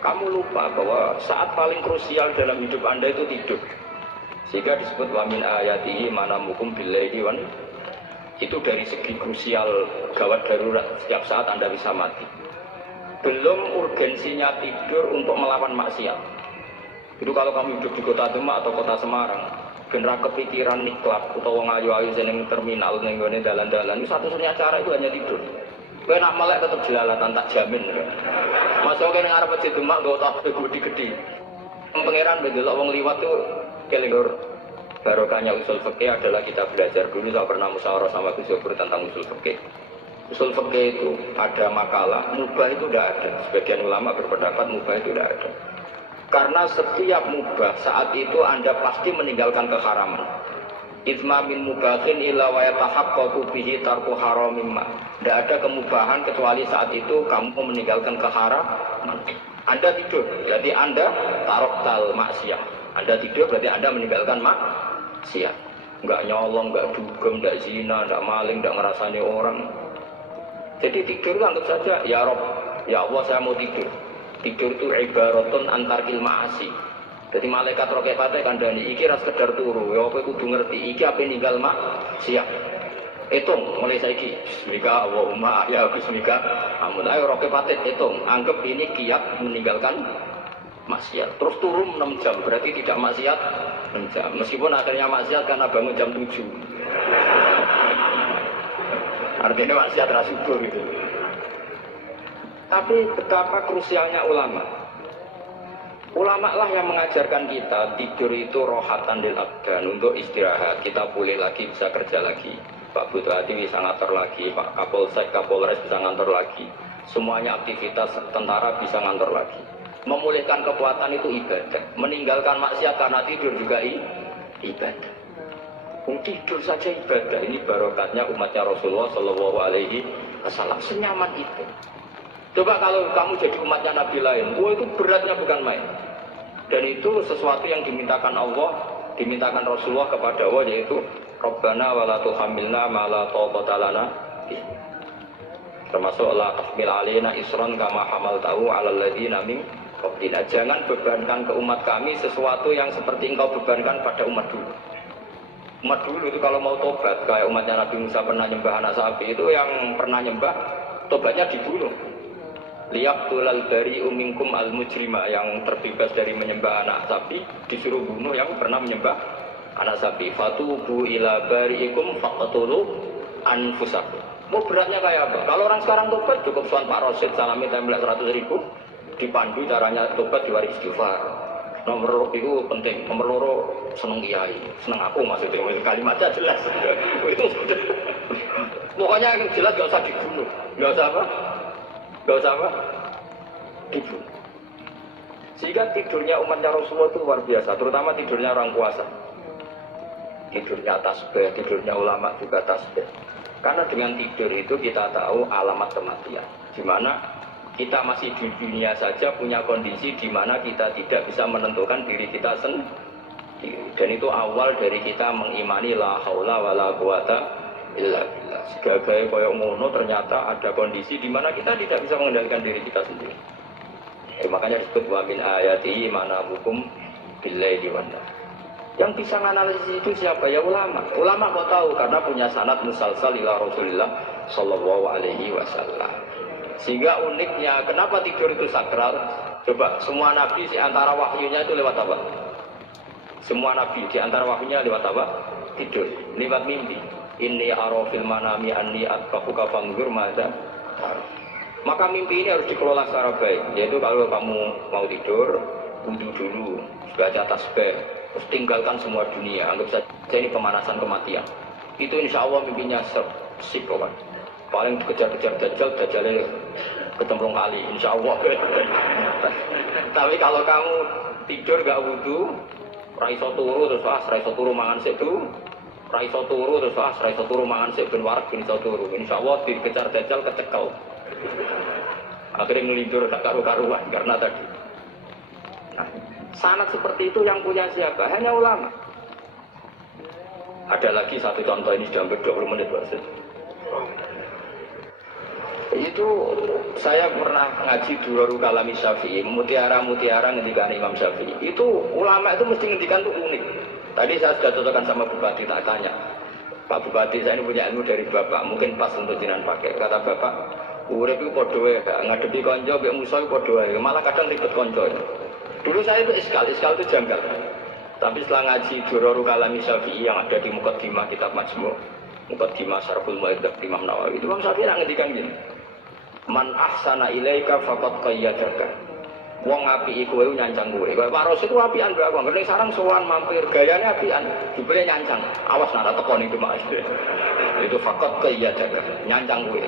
Kamu lupa bahwa saat paling krusial dalam hidup Anda itu tidur. Sehingga disebut wa min ayatihi manamukum billaili wan. Itu dari segi krusial gawat darurat, setiap saat Anda bisa mati. Belum urgensinya tidur untuk melawan maksiat. Itu kalau kamu hidup di kota Demak atau kota Semarang, genera kepikiran niklap atau wong ayu-ayu seneng terminal ning gone dalan-dalan, itu satu-satunya cara itu hanya tidur. Kowe nak melek tetep jelalatan tak jamin. Masuk kene ngarep masjid Demak nggo tak gede-gede. Pangeran ndelok wong liwat tuh kelengur. Barokahnya usul fikih adalah kita belajar dulu. Saya pernah musyawarah sama Gus Yobur tentang usul fikih. Usul fikih itu ada makalah, mubah itu tidak ada. Sebagian ulama berpendapat mubah itu tidak ada. Karena setiap mubah saat itu Anda pasti meninggalkan keharaman. Itsma min mubahin illa wa yatahaqqaqu bihi tarku haramimma. Tidak ada kemubahan kecuali saat itu kamu meninggalkan keharaman. Anda tidur, berarti Anda taroktal maksiat. Anda tidur berarti Anda meninggalkan maksiat. Enggak nyolong, enggak dugem, enggak zina, enggak maling, enggak ngerasani orang. Jadi tidur itu anggap saja, ya Rob, ya Allah saya mau tidur. Tidur itu ibaratun antar ilmaasi. Jadi malaikat roket patah kandani, iki ras sekedar turu. Ya apa kudu ngerti, iki apa ninggal maksiat. Hitung mulai saiki. Bismika Allahumma ya bismika. Amun ayo roket patah hitung. Anggap ini kiat meninggalkan maksiat. Terus turun 6 jam, berarti tidak maksiat 6 jam. Meskipun akhirnya maksiat karena bangun jam 7. Artinya maksiat rasudur gitu. Tapi betapa krusialnya ulama. Ulama lah yang mengajarkan kita tidur itu rohatan lil abdan, untuk istirahat. Kita pulih lagi, bisa kerja lagi. Pak Butuh Hati bisa ngantor lagi, Pak Kapolsek, Kapolres bisa ngantor lagi. Semuanya aktivitas tentara bisa ngantor lagi. Memulihkan kekuatan itu ibadah. Meninggalkan maksiat karena tidur juga ibadah. Tidur saja ibadah. Ini barokatnya umatnya Rasulullah Shallallahu Alaihi Wasallam. Senyaman itu. Coba kalau kamu jadi umatnya Nabi lain, itu beratnya bukan main. Dan itu sesuatu yang dimintakan Allah, dimintakan Rasulullah kepada Allah, yaitu Rabbana wa la tuhammilna ma la taqata lana. Termasuk la tahmil alaina isran kama hamaltahu 'alal ladzina min qablina. Jangan bebankan ke umat kami sesuatu yang seperti engkau bebankan pada umat dulu. Umat dulu itu kalau mau tobat, kayak umatnya Nabi Musa pernah nyembah anak sapi, itu yang pernah nyembah tobatnya dibunuh. Liyaqtulal bari'u minkum al-mujrima, yang terbebas dari menyembah anak sapi disuruh bunuh yang pernah menyembah anak sapi. Fatubu ila bari'ikum faqtulu anfusakum. Mau beratnya kayak apa? Kalau orang sekarang tobat cukup soal Pak Rosid salami template 100.000, dipandu caranya tobat diwaris istighfar. Nomor itu penting, nomor loro seneng kiai, seneng aku maksudnya, kalimatnya jelas. Itu sudah. Pokoknya yang jelas gak usah dibunuh, gak usah apa? Gak usah apa? Tidur. Sehingga tidurnya umatnya Rasulullah itu luar biasa, terutama tidurnya orang puasa. Tidurnya tasbih, tidurnya ulama juga tasbih. Karena dengan tidur itu kita tahu alamat kematian. Di mana kita masih di dunia saja punya kondisi di mana kita tidak bisa menentukan diri kita sendiri. Dan itu awal dari kita mengimani la haula wala quwata illa billah. Sebagai koyok ngono ternyata ada kondisi di mana kita tidak bisa mengendalikan diri kita sendiri. Makanya disebut wa min ayatihi manamukum billaili wan nahar. Yang bisa menganalisis itu siapa? Ya ulama. Ulama kok tahu karena punya sanad musalsal ila Rasulillah sallallahu alaihi wasallam. Sehingga uniknya kenapa tidur itu sakral? Coba semua nabi di antara wahyunya itu lewat apa? Semua nabi di antara wahyunya lewat apa? Tidur, lewat mimpi. Inni arafil manami anni atqafuka fanzur madza. Maka mimpi ini harus dikelola secara baik. Yaitu kalau kamu mau tidur, wudu dulu, baca tasbih, terus tinggalkan semua dunia. Anggap saja ini pemanasan kematian. Itu insya Allah mimpinya sip kan. Paling dikejar-kejar Dajjalnya ketemplung kali, insya Allah. Tapi kalau kamu tidur gak wudu, raiso turu terus raiso turu mangan situ, raiso turu terus raiso turu mangan sik ben warak ben iso turu. Insya Allah dikejar Dajjal kecekel. Akhirnya ngelindur tak karu-karuan karena tadi. Nah, sanad seperti itu yang punya siapa? Hanya ulama. Ada lagi satu contoh, ini sudah hampir 20 menit bahasa. Itu Itu saya pernah ngaji Durarul Kalami Syafi'i, mutiara-mutiara ngendikan Imam Syafi'i. Itu ulama itu mesti ngendikan tuh unik. Tadi saya sudah cocokkan sama Bupati, tak tanya, Pak Bupati, saya ini punya ilmu dari Bapak, mungkin pas untuk jinan pakai. Kata Bapak, urip itu podo ya, ngadepi konco, mbek musuh podo ya, malah kadang ribet konco. Dulu saya itu iskal itu janggal. Tapi setelah ngaji Durarul Kalami Syafi'i yang ada di Muqaddimah kitab Majmu', Muqaddimah Syarhul Mu'adzab Imam Nawawi, itu Imam Syafi'i ngendikan gini, man ahsana ilaika faqad qayyadaka. Wong apiki kowe nyancang kowe. Pak Ros itu apian mbak Wong. Ning sarang sowan mampir gayane apian, jebule nyancang. Awas nara teko ning Demak. Itu faqad qayyadaka, nyancang kowe.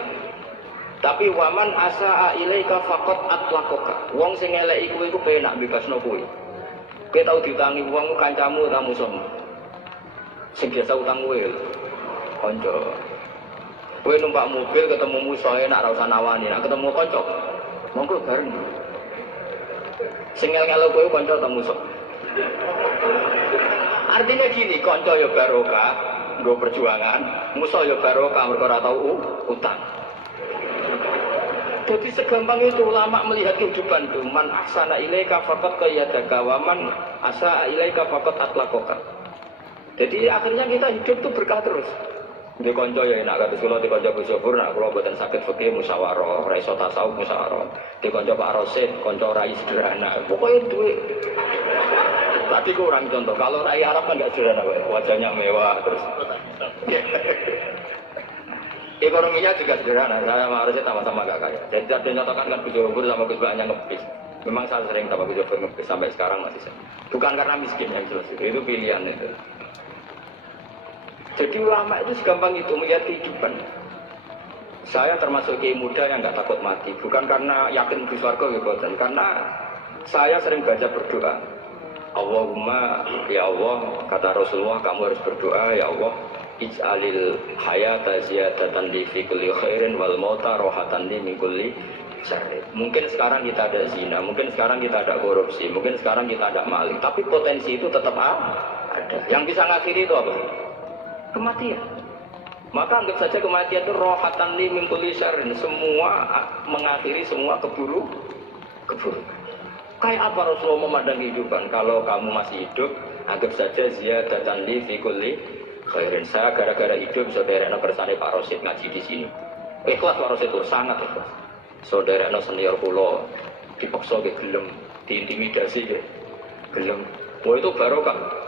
Tapi waman asaa ilaika faqad atlaqaka. Wong sing eleki kowe iku penak bebasno kowe. Kowe tau diutangi wong kancamu ta musuhmu. Sing biasa utang kowe. Kanca. Kowe numpak mobil ketemu musuh enak ra usah nawani, nek ketemu kanca monggo bareng. Sing ngel-ngelo kowe kanca ta musuh. Artinya gini, kanca ya barokah, nggo perjuangan, musuh ya barokah mergo ora tau utang. Jadi segampang itu ulama melihat kehidupan itu, man ahsana ilaika faqad qayyadaka wa man asaa ilaika faqad atlaqaka. Jadi akhirnya kita hidup tuh berkah terus. Di konco ya enak kata kula di konco Gus Syukur nak kula mboten saged fikih musyawarah, ra iso tasawuf musyawarah. Di konco Pak Rosid, konco rai sederhana. Pokoknya duit. Tadi kurang contoh, kalau rai Arab kan enggak sederhana, wajahnya mewah terus. Ekonominya juga sederhana, saya sama Rosid sama-sama enggak kaya. Jadi ada nyatakan kan Gus Syukur sama Gus Banyak ngepis. Memang saya sering sama Gus Syukur ngepis sampai sekarang masih saya. Bukan karena miskin yang jelas itu pilihan itu. Jadi ulama itu segampang itu melihat kehidupan. Saya termasuk kiai muda yang nggak takut mati, bukan karena yakin di surga gitu, karena saya sering baca berdoa. Allahumma ya Allah, kata Rasulullah, kamu harus berdoa ya Allah, ij'alil hayata ziyadatan li fi kulli khairin wal mauta rohatan li min kulli syarrin. Mungkin sekarang kita ada zina, mungkin sekarang kita ada korupsi, mungkin sekarang kita ada maling, tapi potensi itu tetap ada. Yang bisa ngakhiri itu apa? Kematian. Maka anggap saja kematian itu rohatan li min kulli syarrin, semua mengakhiri semua keburukan. Kayak apa Rasulullah memandang kehidupan? Kalau kamu masih hidup, anggap saja ziyadatan li fi kulli khairin. Saya gara-gara hidup saudara bersane Pak Rosid ngaji di sini. Ikhlas Pak Rosid itu sangat ikhlas. Saudara senior kula dipaksa ke gelem, diintimidasi ke gelem. Wah itu barokah.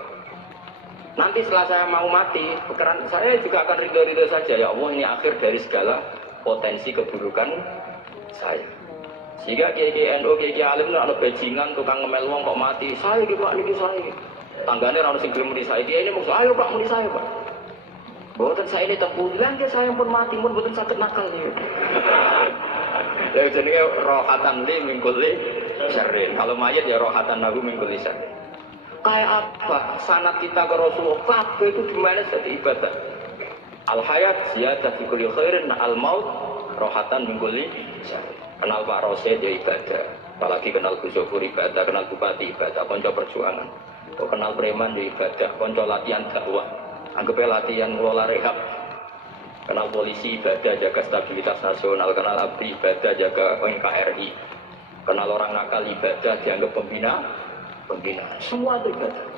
Nanti setelah saya mau mati, pikiran saya juga akan ridho-ridho saja. Ya Allah, ini akhir dari segala potensi keburukan saya. Sehingga kiai NU, kiai alim itu ada bajingan, tukang ngemel wong kok mati. Saya gitu Pak, ini saya. Tangganya orang sing gelem muni saya. Dia ini maksud, ayo Pak, muni saya Pak. Bukan saya ini tempulan, dia saya pun mati, pun bukan sakit nakal nih. Ya jenenge rohatan li min kulli syarrin. Kalau mayit ya rohatan lahu min kulli syarrin. Kayak apa sanad kita ke Rasulullah, kabeh itu dimana jadi ibadah. Al hayat ziyadah fi kulli khairin, al maut rohatan min kulli syarrin. Kenal Pak Rosid ya ibadah, apalagi kenal Gus Syukur ibadah, kenal Bupati ibadah, konco perjuangan. Kok kenal preman ya ibadah, konco latihan dakwah, anggapnya latihan ngelola rehab. Kenal polisi ibadah, jaga stabilitas nasional, kenal abdi ibadah, jaga NKRI. Kenal orang nakal ibadah, dianggap pembinaan, semua itu ibadah.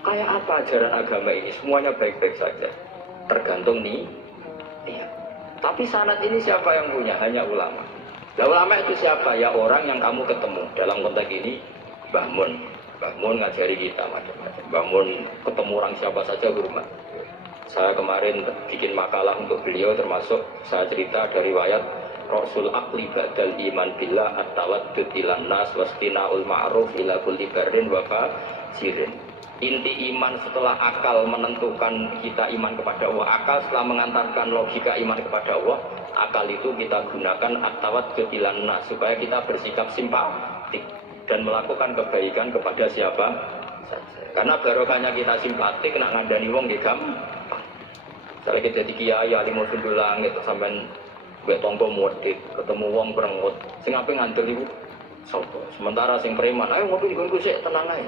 Kayak apa ajaran agama ini? Semuanya baik-baik saja, tergantung nih. Tapi sanad ini siapa yang punya? Hanya ulama. Nah, ulama itu siapa? Ya orang yang kamu ketemu. Dalam konteks ini Mbah Mun ngajari kita macam-macam. Mbah Mun ketemu orang siapa saja hormat. Saya kemarin bikin makalah untuk beliau, termasuk saya cerita dari riwayat Rasul akli badal iman billah at-tawaddud ilan nas wastina'ul ma'ruf ila kulli barrin wa fajirin. Inti iman setelah akal menentukan kita iman kepada Allah, akal setelah mengantarkan logika iman kepada Allah, akal itu kita gunakan at-tawaddud ilan nas supaya kita bersikap simpatik dan melakukan kebaikan kepada siapa saja. Karena barokahnya kita simpatik nak ngandani wong nggih gampang. Misalnya kita jadi kiai alim sundul langit sampean gue tonggo modit, ketemu wong perengut, sing ape ngandel iku sapa? Sementara sing preman, ayo ngopi di gonku sik tenang ae.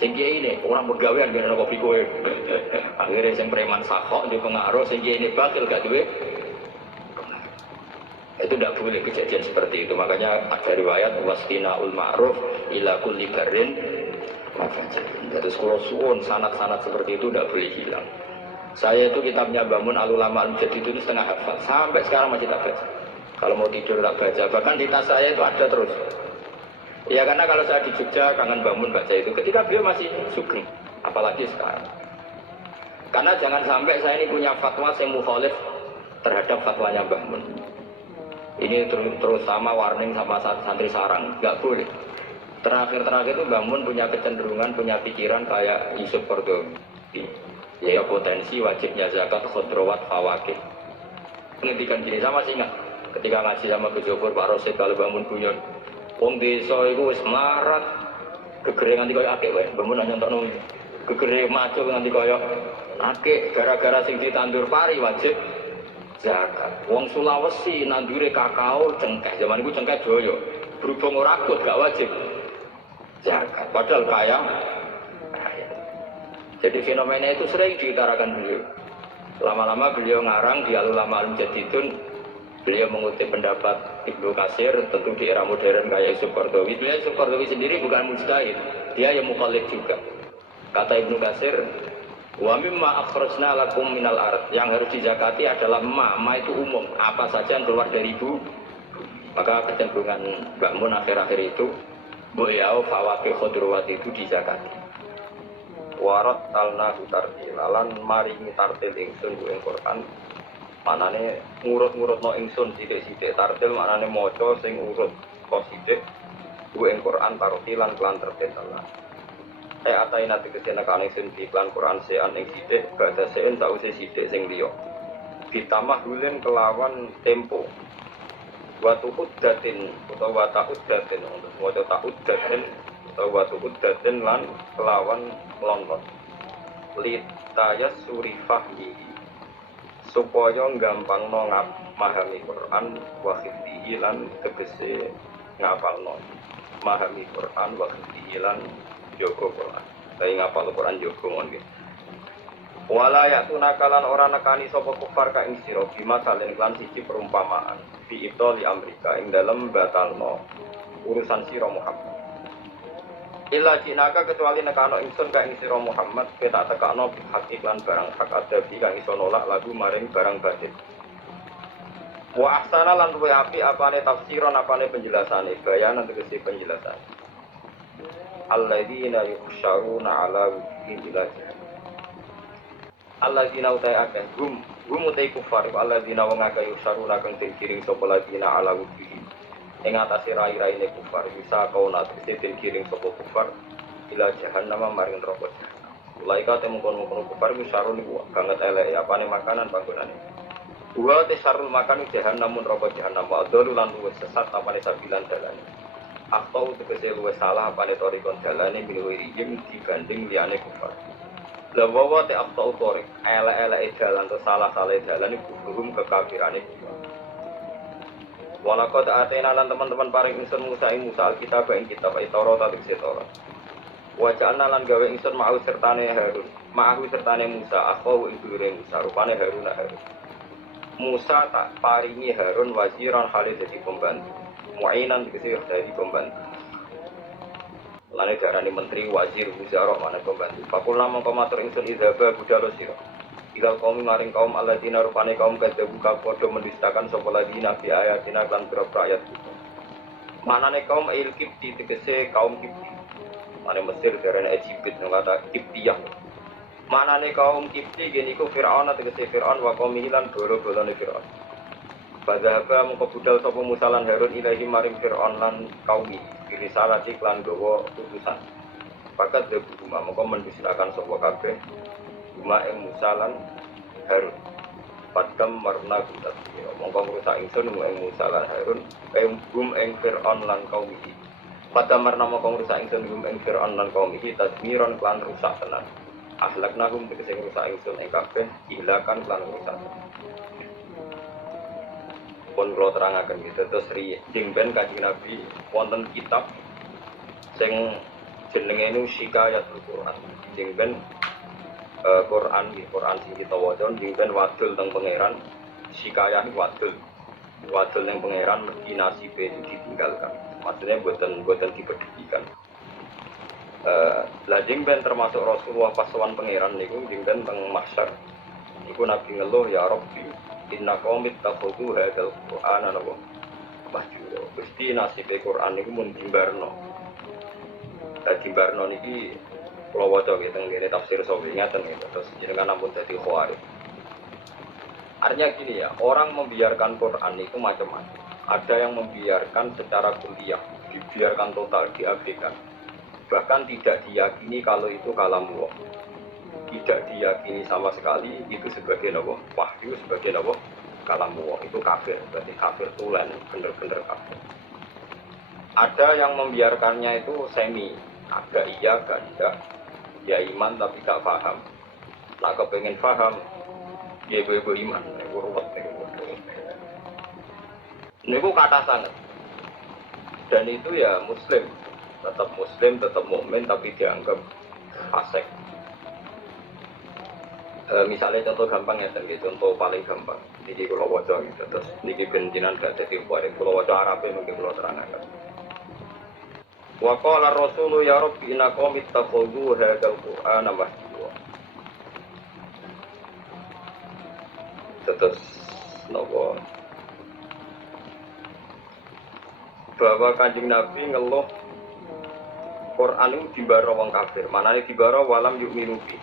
Sing kiai ini orang begawean ben kopi kowe. Akhirnya sing preman sakok di pengaruh, sing kiai ini bakil gak duwe. Itu tidak boleh kejadian seperti itu. Makanya ada riwayat wasqinaul ma'ruf ila kulli barrin mafajir. Terus kalau suun sanad-sanad seperti itu tidak boleh hilang. Saya itu kitabnya Bangun Al-Ulama Al-Jadid itu setengah hafal. Sampai sekarang masih tak baca. Kalau mau tidur tak baca. Bahkan di tas saya itu ada terus. Ya karena kalau saya di Jogja kangen Bangun baca itu. Ketika beliau masih sugeng. Apalagi sekarang. Karena jangan sampai saya ini punya fatwa yang mukhalif terhadap fatwanya Bangun. Ini terus sama warning sama santri sarang. Nggak boleh. Terakhir-terakhir itu Bangun punya kecenderungan, punya pikiran kayak Yusuf Qaradawi. Ya potensi wajibnya zakat khodrowat fawakih. Penghentikan gini sama sih ingat ketika ngaji sama Gus Jofur Pak Rosid kalau Bangun guyon wong desa iku wis marat gegere nganti koyo akeh wae Bangun hanya entukno gegere maco nganti koyo akeh gara-gara sing ditandur pari wajib zakat. Wong Sulawesi nandure kakao cengkeh zaman iku cengkeh doyo berhubung ora akut gak wajib zakat padahal kaya. Jadi fenomena itu sering diutarakan beliau. Lama-lama beliau ngarang di Al-Ulama Al-Jadidun. Beliau mengutip pendapat Ibnu Katsir, tentu di era modern kayak Yusuf Qaradawi. Beliau Yusuf Qaradawi sendiri bukan mujtahid, dia yang mukallid juga. Kata Ibnu Katsir, wa mimma akhrajna lakum minal ard. Yang harus dizakati adalah ma itu umum, apa saja yang keluar dari ibu. Maka kecenderungan Mbak Mun akhir-akhir itu, boyau fawakih khodrowat itu dizakati. Warat talna tartil lan maringi tartil ingsun ku ing Quran manane ngurut-ngurutno ingsun sithik-sithik tartil manane maca sing urut kok sithik ku ing Quran tartilan kelan tertetalan ataina tegese nek ana ingsun di iklan Quran sean ing sithik badha sean sause sithik sing liya ditamah hulen kelawan tempo wa tuuddatin utawa ta'uddatin untuk maca ta'uddatin utawa tuuddatin lan kelawan melontot litayas suri fahmi supaya gampangno memahami Quran wa khifdihi lan tegese ngapalno memahami Quran wa khifdihi lan jaga Quran. Kayak ngapal Quran jaga ngono iki. Wala ya'tuna kalan ora nekani sapa kufar ka ing sira bima salen lan siji perumpamaan fi ibtali Amerika ing dalem batalno urusan sira Muhammad. Illa jinaka kecuali nekano ingsun ka ing sira Muhammad kita tekakno hak iklan barang hak ada bi kang iso nolak lagu maring barang batil. Wa ahsana lan luwih apik apane tafsiron apane penjelasane bayanan tegese penjelasan. Alladzina yukhsyaruna ala wujuhihim ila jahannam. Alladzina utai akeh hum utai kufar alladzina wong akeh yukhsyaruna kang dikiring sapa ladina ala wujuhihim. Ing atase rai-raine kufar bisa kau natise den kiring sapa kufar ila jahannam maring neraka jahannam. Laika temu kono kufar misarun iku banget elek apane makanan panggonane. Wa tisarul makan jahannam neraka jahannam wa adzul lan luwes sesat apane sabilan dalane. Atau tegese luwes salah apane torikon dalane minwirihim dibanding liyane kufar. La wawa te atau torik elek-elek dalan to salah-salah dalane kufrum kekafirane. Walakad atena lan teman-teman paring ingsun Musa ing Musa alkitab ing kitab Taurat ta tegese Taurat. Wa ja'alna lan gawe ingsun ma'u sertane Harun. Ma'u sertane Musa akhu ing dulure Musa rupane Harun. Musa tak paringi Harun waziran hale dadi pembantu. Mu'inan tegese dadi pembantu. Lane darani menteri wazir wuzara mana pembantu. Fakul namung komatur ingsun idzaba budalo sira. Ilal kaum maring kaum alladzina rupane kaum kadzabu ka padha mendustakan sapa ladina fi ayatina lan pira-pira ayat kita. Manane kaum Kipti tegese kaum Kipti. Mane Mesir darane Egypt nang kata Kiptiyah. Manane kaum Kipti geniku Firaun tegese Firaun wa kaum lan boro-borone Firaun. Padahal mengko budal sapa Musa lan Harun ilahi maring Firaun lan kaum iki salati lan gawa utusan. Pakat debu mengko mendustakan sapa kabeh Uma ing Musa lan Harun. Padam marna kita. Mongko ngrusak ingsun ing Musa lan Harun, gum ing Firaun lan kaum iki. Padam marna mongko ngrusak ingsun gum ing Firaun lan kaum iki tadmiron lan rusak tenan. Akhlaknahum tegese ngrusak ingsun ing kabeh ilakan lan rusak. Pun kula terangaken gitu terus jimben Kanjeng Nabi wonten kitab sing jenenge nu Shikayatul Quran. Jimben Quran sing kita waca jingben wadul teng pangeran sikayah wadul Wadul yang pangeran mesti nasib itu ditinggalkan. Maksudnya buatan dipedulikan. Lajeng ben termasuk Rasulullah pas sowan pangeran niku jengben teng mahsyar. Niku Nabi ngeluh ya Rabbi inna qaumit takhudhu hadzal Qur'ana napa mahjura. Gusti nasibe Qur'an niku mun dimbarno. Dimbarno niki kula waca nggih teng ngene tafsir sawi ngaten nggih terus jenengan ampun dadi khawarij. Artinya gini ya, orang membiarkan Quran itu macam-macam. Ada yang membiarkan secara kuliah, dibiarkan total, diabaikan. Bahkan tidak diyakini kalau itu kalamullah. Tidak diyakini sama sekali itu sebagai nawa wahyu, sebagai nawa kalamullah. Itu kafir, berarti kafir tulen, bener-bener kafir. Ada yang membiarkannya itu semi, agak iya, agak tidak. Ya iman tapi gak paham. Nah kepengen paham, ya ibu-ibu iman, ibu ruwet. Ini kata sangat. Dan itu ya muslim, tetap mukmin tapi dianggap fasik. Misalnya contoh gampang ya, contoh paling gampang. Ini kalau wajah gitu, terus ini benjinan gak jadi kuarin. Kalau wajah Arabnya mungkin kalau terangkan. Wa qala Rasulu ya Rabbi inna qaumit takhudhu hadzal Qur'ana mahjura. Terus nopo bahwa Kanjeng Nabi ngeluh Quran itu dibaro wong kafir. Manane dibaro walam yu'minu bi.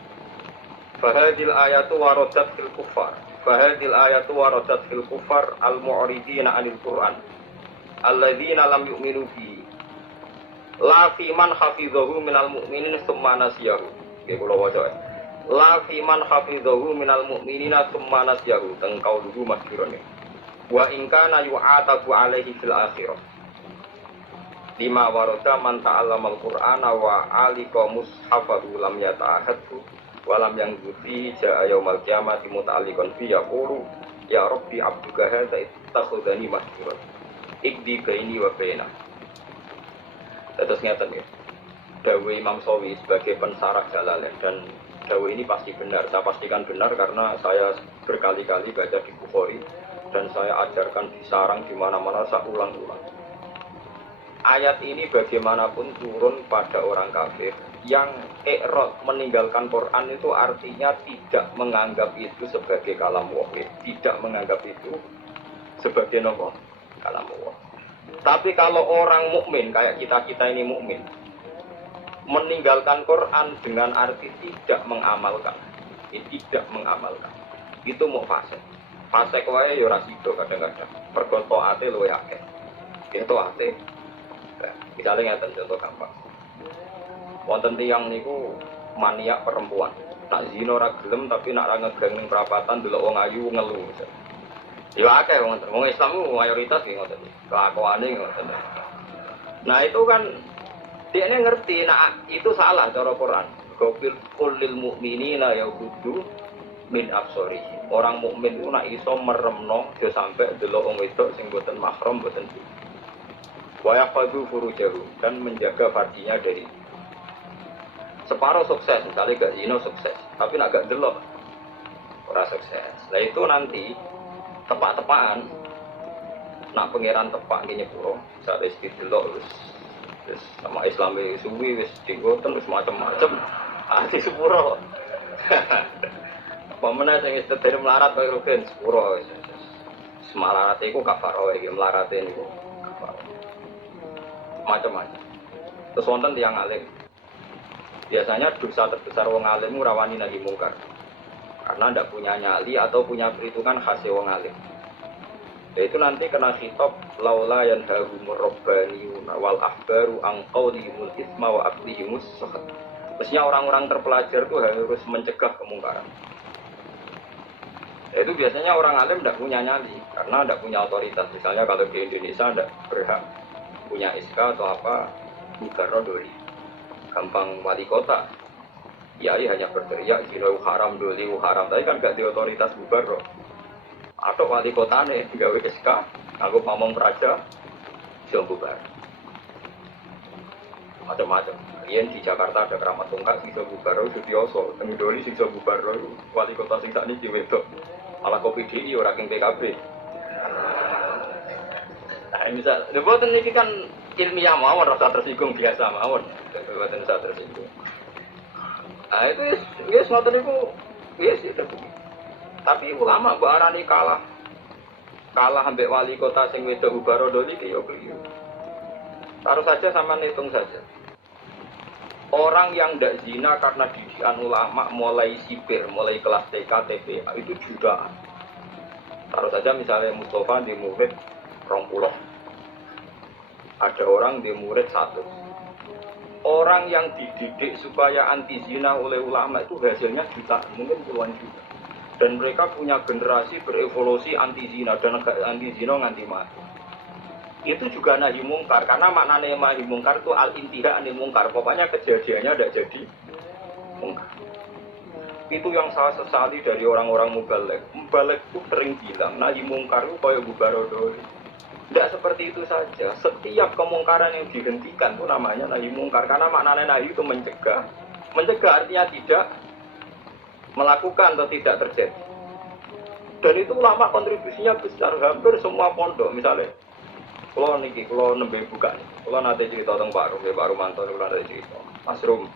Fahadil ayatu waradat fil kufar. Fahadil ayatu waradat fil kufar al-mu'ridina 'anil Qur'an. Alladzina lam yu'minu bi. La fi man hafizahu minal mu'minin summa nasiyahu. Nggih kula waca. La fi man hafizahu minal mu'minina summa nasiyahu. Tengkau dulu masyhurane. Wa in kana yu'atabu alaihi fil akhirah. Lima warada man ta'allama al-Qur'ana wa alika mushafahu lam yata'ahadhu wa lam yangzufi ja'a yaumal qiyamati muta'alliqan fi yaqulu ya Rabbi abduka hadza ittakhadhani mahjuran ikdi baini wa baina. Terus ngeten ya. Dawuh Imam Sawi sebagai pensarah Jalalain dan dawuh ini pasti benar. Saya pastikan benar karena saya berkali-kali baca di Bukhari dan saya ajarkan di sarang di mana-mana saya ulang-ulang. Ayat ini bagaimanapun turun pada orang kafir yang i'rad meninggalkan Quran itu artinya tidak menganggap itu sebagai kalam wahid, tidak menganggap itu sebagai nopo kalam wahid. Tapi kalau orang mukmin kayak kita ini mukmin meninggalkan Quran dengan arti tidak mengamalkan, itu mau fasik. Fasik wae ya ora sida kadang-kadang. Pergo taate luwe akeh. Itu ate. Misalnya ngeten contoh gampang. Wonten tiyang niku maniak perempuan. Nak zina ora gelem tapi nak ra ngegang ning perapatan delok wong ayu ngelu. Ya akeh wong Islam mayoritas nggih ngoten. Kelakuane ngoten. Nah itu kan dia ini ngerti, nah itu salah cara Quran. Qul lil mu'minina yaghuddu min absarihim. Orang mukmin itu nak iso meremno aja sampai delok wong wedok sing boten mahram boten wa yaqadu furujahu dan menjaga farjinya dari separuh sukses, misalnya gak zina sukses, tapi nak gak delok ora sukses. Nah itu nanti tepak-tepakan nak pangeran tepak ki nyepuro saat wis didelok wis sama Islami suwi wis digoten wis macam-macam di sepuro. Pemene sing wis tetir melarat kaya rugen sepuro wis semalarat iku kafaro iki melarate niku kafaro. Macam-macam. Terus wonten tiyang alim. Biasanya dosa terbesar wong alim rawani nahi mungkar. Karena ndak punya nyali atau punya perhitungan khas wong alim. Yaitu nanti kena khitab laula yanhahumur rabbaniyun wal ahbaru an qaulihimul isma wa aqlihimus sahat. Mestinya orang-orang terpelajar itu harus mencegah kemungkaran. Itu biasanya orang alim tidak punya nyali karena tidak punya otoritas. Misalnya kalau di Indonesia tidak berhak punya SK atau apa bukan doli. Gampang wali kota. Kiai hanya berteriak zina haram doli haram. Tapi kan gak di otoritas bubar. Atau wali kota nih gawe SK, aku ngomong praja, siapa bubar. Macam-macam. Yen di Jakarta ada keramat tungkak sing bubar itu biasa. Teng doli sing bubar wali kota sing sakniki wedok. Malah kopi DI ora king PKB. misal, buatan ini kan ilmiah mawon, rasa tersinggung biasa mawon, buatan rasa tersinggung. Nah itu yes ngoten itu yes itu. Tapi ulama barani kalah ambek wali kota sing wedok Ubarodo iki yo keliru. Taruh saja sama hitung saja. Orang yang tidak zina karena didikan ulama mulai sipir, mulai kelas TK, TPA itu jutaan. Taruh saja misalnya Mustafa di murid 20. Ada orang di murid 1. Orang yang dididik supaya anti zina oleh ulama itu hasilnya jutaan, mungkin puluhan juta. Dan mereka punya generasi berevolusi anti zina dan anti zina nganti mati. Itu juga nahi mungkar, karena maknanya nahi mungkar itu al-intiha anil mungkar. Pokoknya kejadiannya tidak jadi mungkar. Itu yang saya sesali dari orang-orang mubalek. Mubalek itu sering bilang nahi mungkar itu kayak Bubarodori. Tidak seperti itu saja. Setiap kemungkaran yang dihentikan itu namanya nahi mungkar, karena maknanya nahi itu mencegah. Mencegah artinya tidak melakukan atau tidak terjadi. Dan itu ulama kontribusinya besar, hampir semua pondok misalnya. Kalau nembe buka nih, kalau nanti cerita tentang Pak Rumanto, kalau nanti cerita, Mas Rum,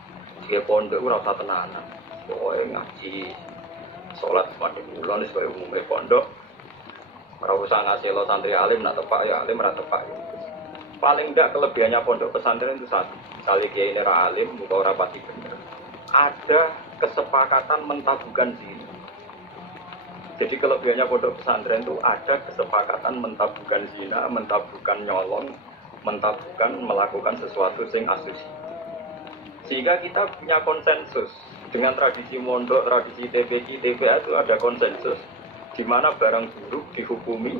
dia pondok ora usah tenanan, pokoknya ngaji, sholat semacam bulan sebagai umumnya pondok, ora usah ngasih lo santri alim, nak tepak ya alim, ora tepak ya. Paling tidak kelebihannya pondok pesantren itu satu, misalnya kiai ini ra alim, buka ora pati bener, ada kesepakatan mentabukan zina. Jadi kelebihannya pondok pesantren itu ada kesepakatan mentabukan zina, mentabukan nyolong, mentabukan melakukan sesuatu sing asusi. Sehingga kita punya konsensus dengan tradisi mondok, tradisi TPI, TPA itu ada konsensus di mana barang buruk dihukumi.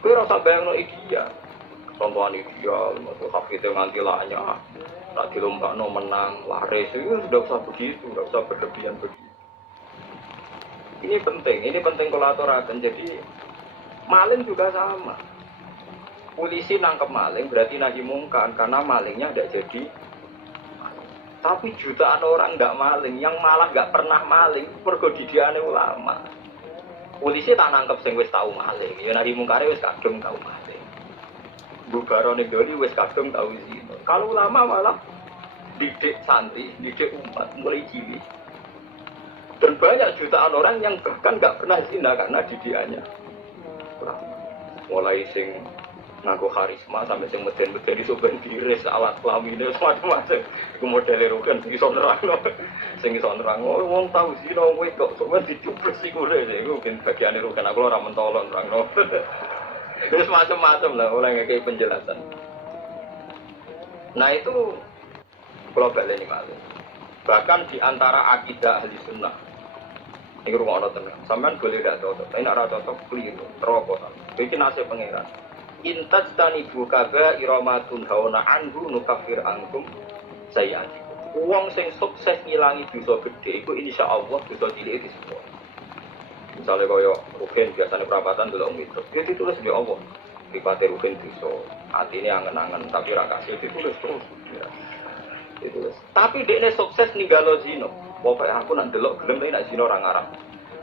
Kowe ora usah bayangno ideal. Contohan ideal, atau hafidh nganti lanya, nak dilombakno menang, laris itu sudah usah begitu, sudah usah berlebihan begitu. Ini penting kolaborasi. Jadi maling juga sama. Polisi nangkep maling berarti nahi mungkar karena malingnya tidak jadi. Tapi jutaan orang tidak maling, yang malah nggak pernah maling, mergo didiane ulama. Polisi tak nangkep sing wis tau maling, ya nahi mungkare wis kadung tau maling. Bubarone doli wis kadung tau zina. Kalau ulama malah didik santri, didik umat mulai cilik. Dan banyak jutaan orang yang bahkan nggak pernah zina karena didikannya. Mulai sing ngaku karisma sampai sing meden-meden iso ben diris alat kelamine macam-macam. Iku modele roken sing iso nerangno. Sing iso nerangno wong tau zina wedok sok men dicupres iku lho iku ben bagiane roken aku ora mentolon nerangno. Terus macam-macam lah oleh ngekei penjelasan. Nah itu kalau baleni malih. Bahkan di antara akidah ahli sunnah ini rumah Allah tenang, sampean boleh tidak cocok, tapi nak cocok keliru, terobosan. Bikin nasib pangeran. Intaj tani bukaba iromatun hawana anhu nukafir angkum sayati. Uang sing sukses ngilangi dosa gede, itu insya Allah dosa cilik itu semua. Misalnya kaya Rugen biasanya perabatan dulu itu, dia ditulis di Allah. Dipati Rugen dosa, hatinya angen-angen, tapi rakasih ditulis terus. Ditulis. Tapi dia sukses ninggalo zino. Pokoknya aku nak delok gelem nek zina ora ngarep.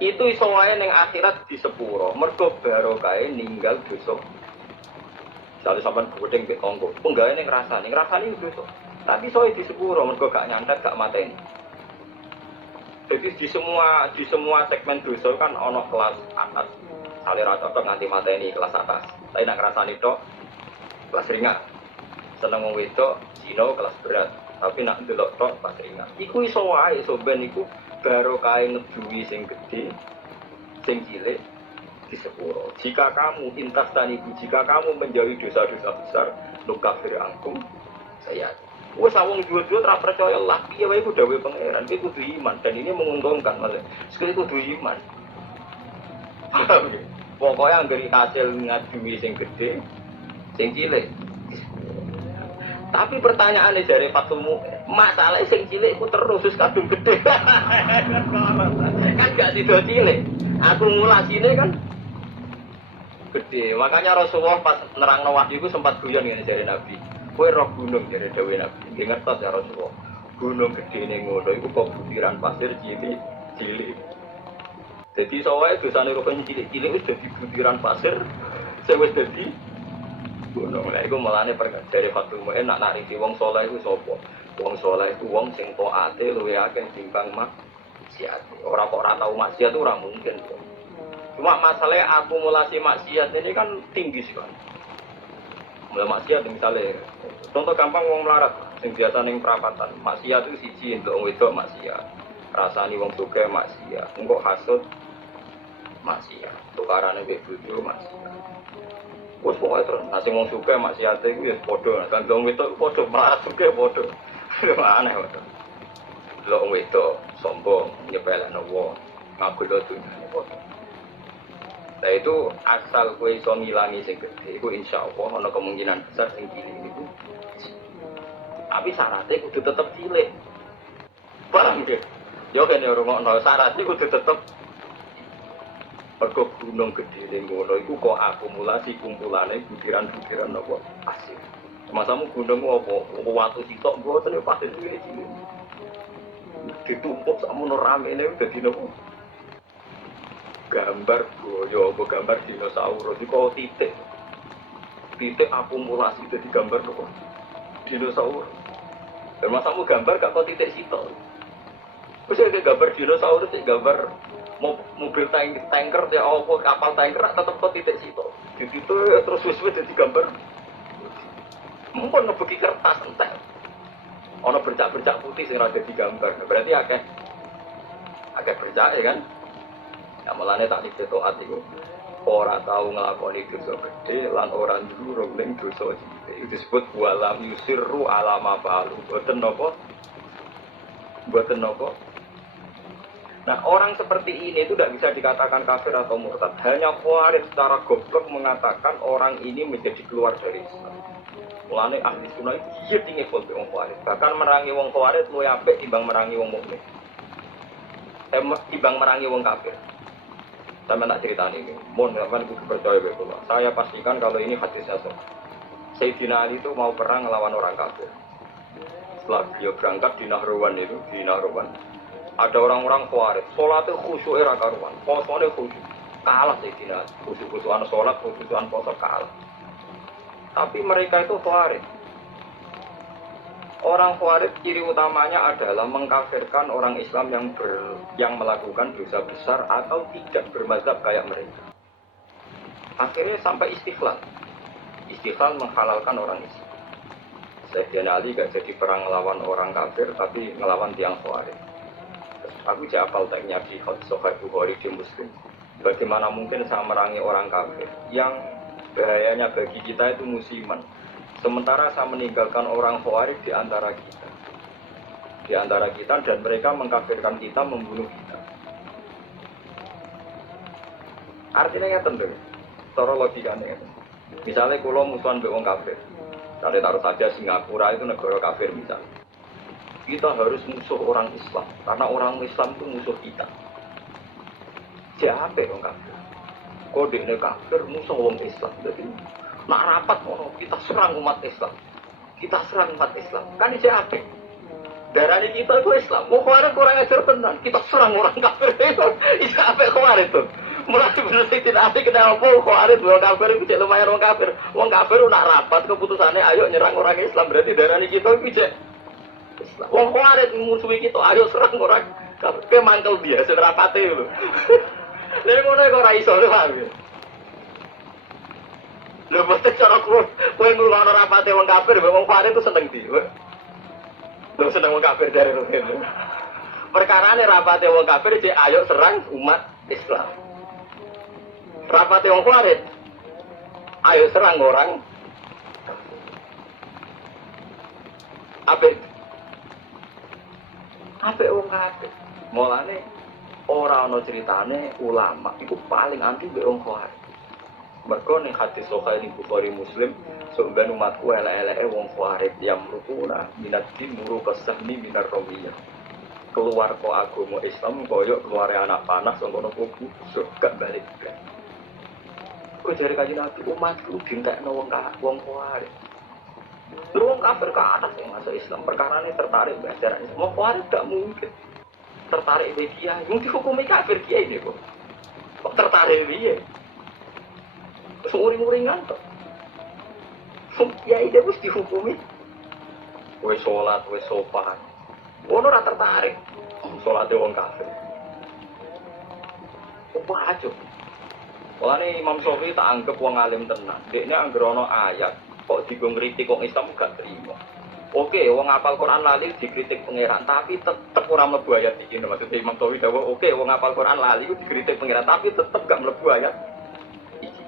Itu iso wae ning akhirat di sepuro. Mergo barokahe ninggal dosa. Sale sampean gedeng mbek tangga. Penggaweane ngrasani dosa. Tapi iso di sepuro mergo gak nyantet, gak mateni. Jadi di semua segmen dosa kan ana kelas atas. Sale ra cocok nganti mateni kelas atas. Tapi nak ngrasani tok kelas ringan. Seneng wong wedok zina kelas berat. Tapi nak delok tok pas ringan. Iku iso wae iso ben iku barokah ngeduwi sing gedhe, sing cilik di sepuro. Jika kamu jika kamu menjauhi dosa-dosa besar, nukafir angkum saya. Wes awong dua-dua ora percaya lah, piye wae ku dawuhe pangeran, iku kudu iman dan ini menguntungkan malah. Sekali kudu iman. Pokoknya anggere hasil ngaduwi sing gedhe, sing cilik. Tapi pertanyaannya dari Fatulmu, masalah sing cilik ku terus kadung gede. Kan gak sido cilik. Akumulasinya kan gede. Makanya Rasulullah pas nerangno wahyu iku sempat guyon ngene dari Nabi. Kowe roh gunung dari dawuh Nabi. Nggih ngertos ya Rasulullah. Gunung gedene ngono iku kok butiran pasir cilik. Jadi soalnya dosane rukun cilik-cilik wis dadi butiran pasir Saya wis dadi gunung. Lah iku melane perkara dari Fatul Mu'in nak narisi wong saleh iku sapa? Wong saleh iku wong sing taate luwih akeh timbang maksiat. Ora kok ora tau maksiat ora mungkin. Cuma masalahnya akumulasi maksiat ini kan tinggi sekali. Mulai maksiat misalnya, contoh gampang wong melarat, sing biasa ning perapatan. Maksiat itu siji untuk wong wedok maksiat. Rasani wong sugih maksiat. Engko hasud maksiat. Tukarane mbek bojo maksiat. Wes pokoke terus, nasi wong sugih maksiat iku ya padha, kan wong wedok padha melarat sugih padha. Aneh wae. Lho wong wedok sombong, nyepelekno wong, ngagul dunyane padha. Nah itu asal kue iso ngilangi sing gede, itu insya Allah ada kemungkinan besar sing cilik itu. Tapi syaratnya kudu tetep cilik. Paham nggih? Yo kene rungokno syaratnya kudu tetep mergo gunung gede ning ngono iku kok akumulasi kumpulane butiran-butiran apa pasir. Masamu gunung apa? Watu sitok mboten yo pasir cilik. Ditumpuk sakmono ramene dadi nopo? Gambar boyo, gambar dinosaurus itu kok titik akumulasi itu di gambar kok dinosaurus. Dan masamu gambar gak kok titik situ. Terus ada gambar dinosaurus, gambar mobil tanker, ya apa kapal tanker tetap kok titik situ. Di situ terus suwe jadi gambar. Mungkin ngebeki kertas entek. Ono bercak-bercak putih sing ada di gambar. Berarti agak bercak ya kan? Ya mulane tak ditoat iku ora tau nglakoni dosa gedhe lan ora njurung ning dosa cilik. Itu disebut walam yusirru ala ma fa'alu. Boten napa? Nah, orang seperti ini itu tidak bisa dikatakan kafir atau murtad. Hanya Khawarij secara goblok mengatakan orang ini menjadi keluar dari Islam. Mulane ahli sunnah itu iya tinggi wong Khawarij. Bahkan merangi wong Khawarij luwih apik timbang merangi wong mukmin. Timbang merangi wong kafir. Saya nak cerita ini, mohon teman-teman kudu percaya betul. Saya pastikan kalau ini hadisnya sahih. Sayyidina Ali itu mau perang melawan orang kafir. Setelah dia berangkat di Nahrawan ada orang-orang Khawarij. Sholatnya khusyuk era karuan, posone khusyuk. Kalah Sayyidina Ali. Khusyuk-khusyukan sholat, khusyukan poso kalah. Tapi mereka itu Khawarij. Orang Khawarij ciri utamanya adalah mengkafirkan orang Islam yang melakukan dosa besar atau tidak bermazhab kayak mereka. Akhirnya sampai istiqlal. Istiqlal menghalalkan orang Islam. Sayyidina Ali gak jadi perang melawan orang kafir, tapi melawan tiang Khawarij. Aku hafal teknya di Sahih Bukhari di Muslim. Bagaimana mungkin saya merangi orang kafir yang bahayanya bagi kita itu musiman. Sementara saya meninggalkan orang Khawarij di antara kita dan mereka mengkafirkan kita, membunuh kita. Artinya ya tentu, cara logikanya. Misalnya kalau musuhan wong kafir, kalau taruh saja Singapura itu negara kafir misalnya, kita harus musuh orang Islam karena orang Islam itu musuh kita. Siapa orang kafir? Kode kafir musuh orang Islam. Jadi nak rapat kita serang umat Islam. Kan ini siapa? Darah kita itu Islam. Mau Khawarij kurang ajar tenan. Kita serang orang kafir itu. Siapa Khawarij itu? Mulai bener tidak asik kenapa Khawarij wong kafir itu lumayan wong kafir. Wong kafir nak rapat keputusannya ayo nyerang orang Islam. Berarti darah kita itu Islam. Wong Khawarij musuhi kita ayo serang orang kafir. Kemantel dia serapate lho. Lha ngono kok ora iso lho. Lho mesti cara kowe ngrungokno rapate wong kafir, wong Khawarij itu seneng di. Lho seneng wong kafir dari ngono. Perkarane rapate wong kafir cek ayo serang umat Islam. Rapate wong Khawarij ayo serang orang apik wong kafir. Mulane ora ana ceritane ulama iku paling anti mbek wong Khawarij. Mergo ning hadis sahih ning Bukhari Muslim, sampeyan umatku elek-eleke wong Khawarij yang rukuna minat din muru kasahmi minar rawiyah. Keluar kok agama Islam koyo keluar anak panas saka nopo busuk gak balik. Kok jare kanjeng Nabi umatku dintekno wong Khawarij. Wong kafir ke atas yang masuk Islam perkarane tertarik belajar Islam. Wong Khawarij gak mungkin tertarik be kiai. Mung dihukumi kafir kiai ini kok. Kok tertarik piye? Terus uring-uringan tuh. Ya ide wis dihukumi. Wis sholat, wis sopan. Ono ora tertarik. Salate wong kafir. Wah, aja. Mulane Imam Syafi'i tak anggap wong alim tenan. Dekne anggere ana ayat kok digo ngritik wong Islam gak terima. Oke, wong hafal Quran lali dikritik pangeran, tapi tetep ora mlebu ayat iki. Maksudnya Imam Syafi'i dawuh, oke, wong hafal Quran lali ku dikritik pangeran, tapi tetep gak mlebu ayat iki.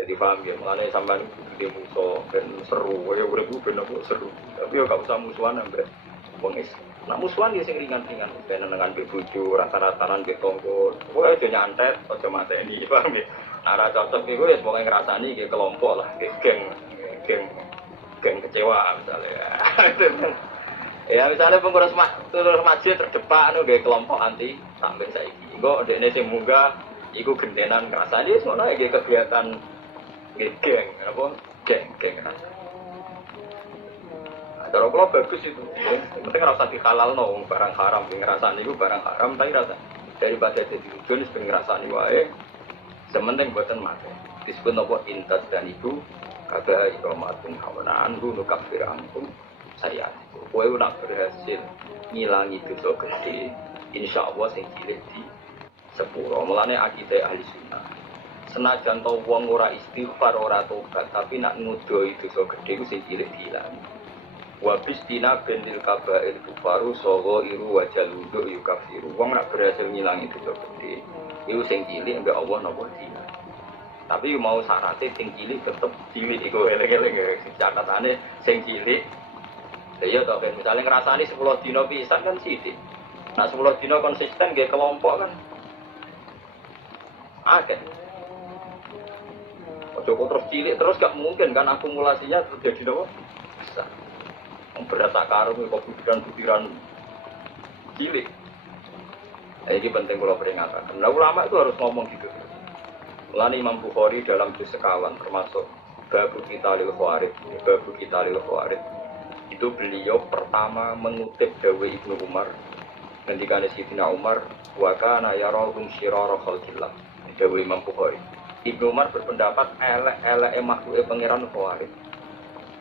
Jadi paham ya, mulane sampean kudu musuh ben seru, ya urip ben apa seru. Tapi yo gak usah musuhan ambek wong Islam. Nah musuhan ya sing ringan-ringan, ben nengan mbek bojo, rata-ratanan mbek tangga. Kowe aja nyantet, aja mateni, paham ya. Nah ra cocok iku ya pokoke ngrasani iki kelompok lah, geng kecewa misalnya. Ya misalnya pengurus masjid terdepan nggih kelompok anti sampai saiki. Engko dekne sing munggah iku gentenan ngrasani ngono iki kegiatan geng apa geng rasa. Cara kalau bagus itu, penting rasa dihalalno barang haram, ngrasani iku barang haram tapi rasa daripada jadi tujuan wis ngrasani wae. Sementing boten mate. Disebut apa intas dan itu kata ikomatun hawanaan dulu kafir angkum saya. Kowe nak berhasil ngilangi dosa gede, insya Allah sing cilik di sepuro. Mulane akidah ahli sunnah. Senajan to wong ora istighfar ora tobat, tapi nak ngudoi dosa gede ku sing cilik diilangi. Wa bistina bendil kabair kufaru sawa iru wajaludu yukafiru. Wong nak berhasil ngilangi dosa gede, iku sing cilik mbek Allah napa dina. Tapi mau syaratnya sing cilik tetep cilik iku eling-eling catatane sing cilik. Ya toh kan misalnya ngrasani 10 dina pisan kan sithik. Nah 10 dina konsisten nggih kelompok kan. Akeh. Ojo terus cilik terus gak mungkin kan akumulasinya terjadi apa? Besar. Berat tak karung kok butiran-butiran cilik. Ini penting kalau peringatkan. Nah ulama itu harus ngomong gitu. Mulane Imam Bukhari dalam juz sekawan termasuk Babu Qitalil Khawarij, Babu Qitalil Khawarij itu beliau pertama mengutip dawuh Ibnu Umar ngendikane Sayyidina Umar wa kana yarahum syirara khalqillah. Dawuh Imam Bukhari. Ibnu Umar berpendapat elek-eleke makhluke pangeran Khawarij.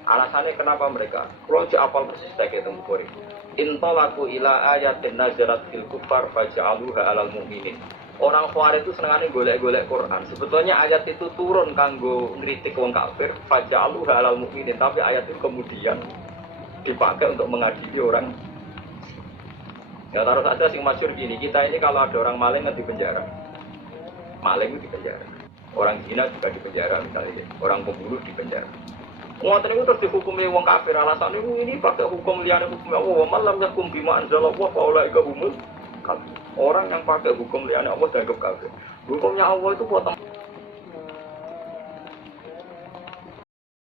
Alasannya kenapa mereka? Kalau apal persis teks itu Bukhari. Intolaku ila ayatin nazarat fil kufar faja'aluha alal mu'minin. Orang Khawarij itu senengane golek-golek Quran. Sebetulnya ayat itu turun kanggo ngritik wong kafir, faja'aluha alal mu'minin, tapi ayat itu kemudian dipakai untuk mengadili orang. Ya taruh saja sing masyhur gini, kita ini kalau ada orang maling di penjara. Maling itu di penjara. Orang zina juga di penjara misalnya, orang pembunuh di penjara. Ngoten itu terus dihukumi wong kafir, alasan ini pakai hukum liyane hukum Allah, wa malam yakum bima anzalallah fa ulaika humul kafir. Orang yang pakai hukum liyane Allah dianggap kafir. Hukumnya Allah itu potong